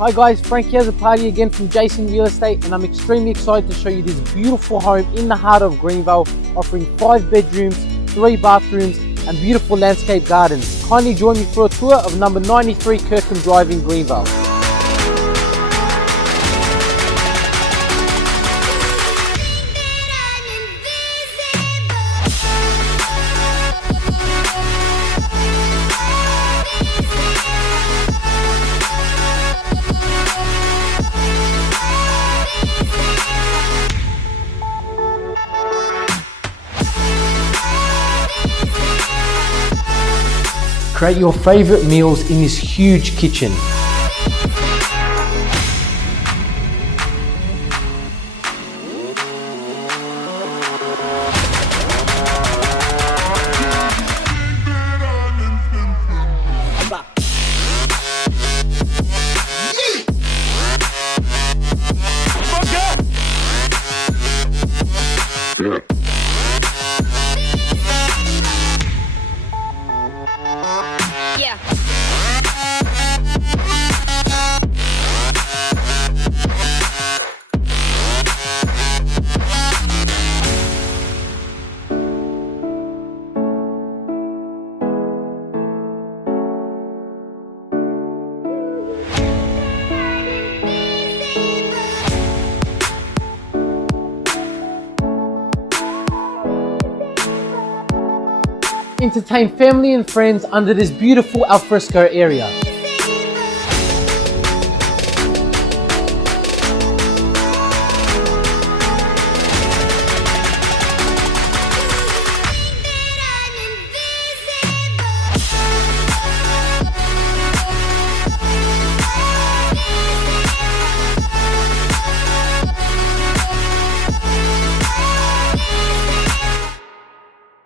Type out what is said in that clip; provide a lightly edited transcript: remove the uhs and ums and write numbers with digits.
Hi guys, Frankie Azzopardi again from Jason Real Estate, and I'm extremely excited to show you this beautiful home in the heart of Greenvale, offering 5 bedrooms, 3 bathrooms and beautiful landscape gardens. Kindly join me for a tour of number 93 Kirkham Drive in Greenvale. Create your favorite meals in this huge kitchen. Entertain family and friends under this beautiful alfresco area.